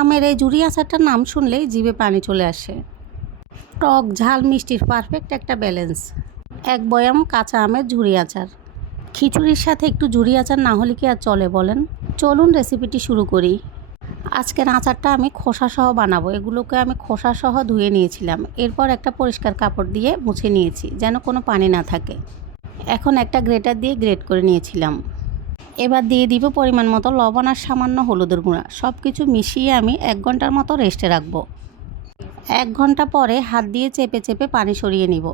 আমের এই ঝুরি আচারটার নাম শুনলেই জিভে পানি চলে আসে। টক ঝাল মিষ্টির পারফেক্ট একটা ব্যালেন্স। এক বয়াম কাঁচা আমের ঝুরি আচার। খিচুড়ির সাথে একটু ঝুরি আচার না হলে কি আর চলে বলেন? চলুন রেসিপিটি শুরু করি। আজকের আচারটা আমি খোসাসহ বানাবো। এগুলোকে আমি খোসাসহ ধুয়ে নিয়েছিলাম। এরপর একটা পরিষ্কার কাপড় দিয়ে মুছে নিয়েছি যেন কোনো পানি না থাকে। এখন একটা গ্রেটার দিয়ে গ্রেট করে নিয়েছিলাম। এবার দিয়ে দিব পরিমাণ মতো লবণ আর সামান্য হলুদের গুঁড়া। সব কিছু মিশিয়ে আমি 1 ঘন্টার মতো রেস্টে রাখবো। 1 ঘন্টা পরে হাত দিয়ে চেপে চেপে পানি সরিয়ে নিব।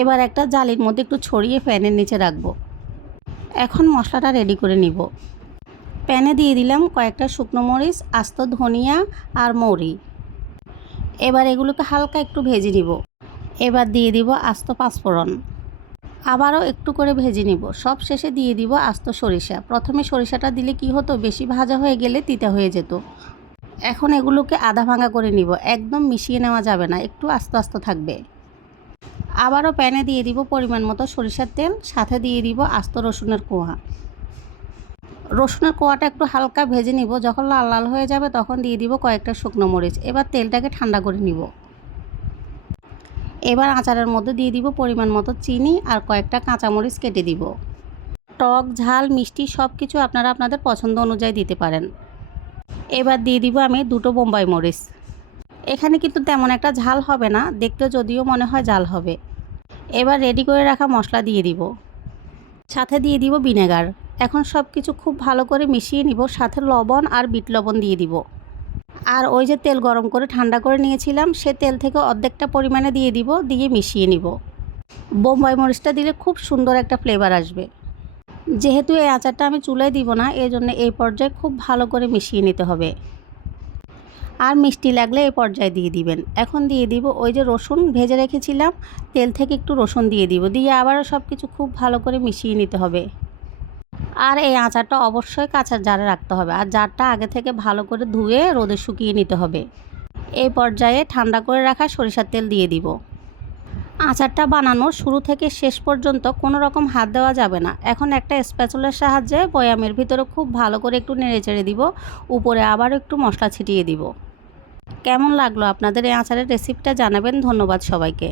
এবার একটা জালির মধ্যে একটু ছড়িয়ে ফ্যানের নিচে রাখবো। এখন মশলাটা রেডি করে নিব। প্যানে দিয়ে দিলাম কয়েকটা শুকনো মরিচ, আস্ত ধনিয়া আর মৌরি। এবার এগুলোকে হালকা একটু ভেজে নিব। এবার দিয়ে দিব আস্ত পাঁচফোড়ন। আবারও একটু করে ভেজে নিব। সব শেষে দিয়ে দিব আস্ত সরিষা। প্রথমে সরিষাটা দিলে কি হতো, বেশি ভাজা হয়ে গেলে তিতা হয়ে যেত। এখন এগুলোকে আধা ভাঙা করে নিব। একদম মিশিয়ে নেওয়া যাবে না, একটু আস্ত আস্ত থাকবে। আবারও প্যানে দিয়ে দিব পরিমাণ মতো সরিষার তেল, সাথে দিয়ে দিব আস্ত রসুনের কোয়া। রসুনের কোয়াটা একটু হালকা ভেজে নিব। যখন লাল লাল হয়ে যাবে তখন দিয়ে দিব কয়েকটা শুকনো মরিচ। এবার তেলটাকে ঠান্ডা করে নিব। এবার আচারের মধ্যে দিয়ে দিব পরিমাণ মতো চিনি আর কয়েকটা কাঁচামরিচ কেটে দিব। টক ঝাল মিষ্টি সব কিছু আপনারা আপনাদের পছন্দ অনুযায়ী দিতে পারেন। এবার দিয়ে দিব আমি 2টো বোম্বাই মরিচ। এখানে কিন্তু তেমন একটা ঝাল হবে না, দেখতে যদিও মনে হয় ঝাল হবে। এবার রেডি করে রাখা মশলা দিয়ে দিব, সাথে দিয়ে দিব ভিনেগার। এখন সব কিছু খুব ভালো করে মিশিয়ে নিব। সাথে লবণ আর বিট লবণ দিয়ে দিব। আর ওই যে তেল গরম করে ঠান্ডা করে নিয়েছিলাম, সে তেল থেকে অর্ধেকটা পরিমাণে দিয়ে দিব, দিয়ে মিশিয়ে নিব। বোম্বাই মরিচটা দিলে খুব সুন্দর একটা ফ্লেভার আসবে। যেহেতু এই আচারটা আমি চুলায় দিব না, এই জন্য এই পর্যায়ে খুব ভালো করে মিশিয়ে নিতে হবে। আর মিষ্টি লাগলে এই পর্যায়ে দিয়ে দিবেন। এখন দিয়ে দিব ওই যে রসুন ভেজে রেখেছিলাম, তেল থেকে একটু রসুন দিয়ে দিব, দিয়ে আবারও সব কিছু খুব ভালো করে মিশিয়ে নিতে হবে। আর এই আচারটা অবশ্যই কাঁচের জারে রাখতে হবে, আর জারটা আগে থেকে ভালো করে ধুয়ে রোদে শুকিয়ে নিতে হবে। এই পর্যায়ে ঠান্ডা করে রাখা সরিষার তেল দিয়ে দিব। আচারটা বানানোর শুরু থেকে শেষ পর্যন্ত কোনো রকম হাত দেওয়া যাবে না। এখন একটা স্প্যাচুলার সাহায্যে বয়ামের ভিতরে খুব ভালো করে একটু নেড়েচেড়ে দিব। উপরে আবারও একটু মশলা ছিটিয়ে দিব। কেমন লাগলো আপনাদের এই আচারের রেসিপিটা জানাবেন। ধন্যবাদ সবাইকে।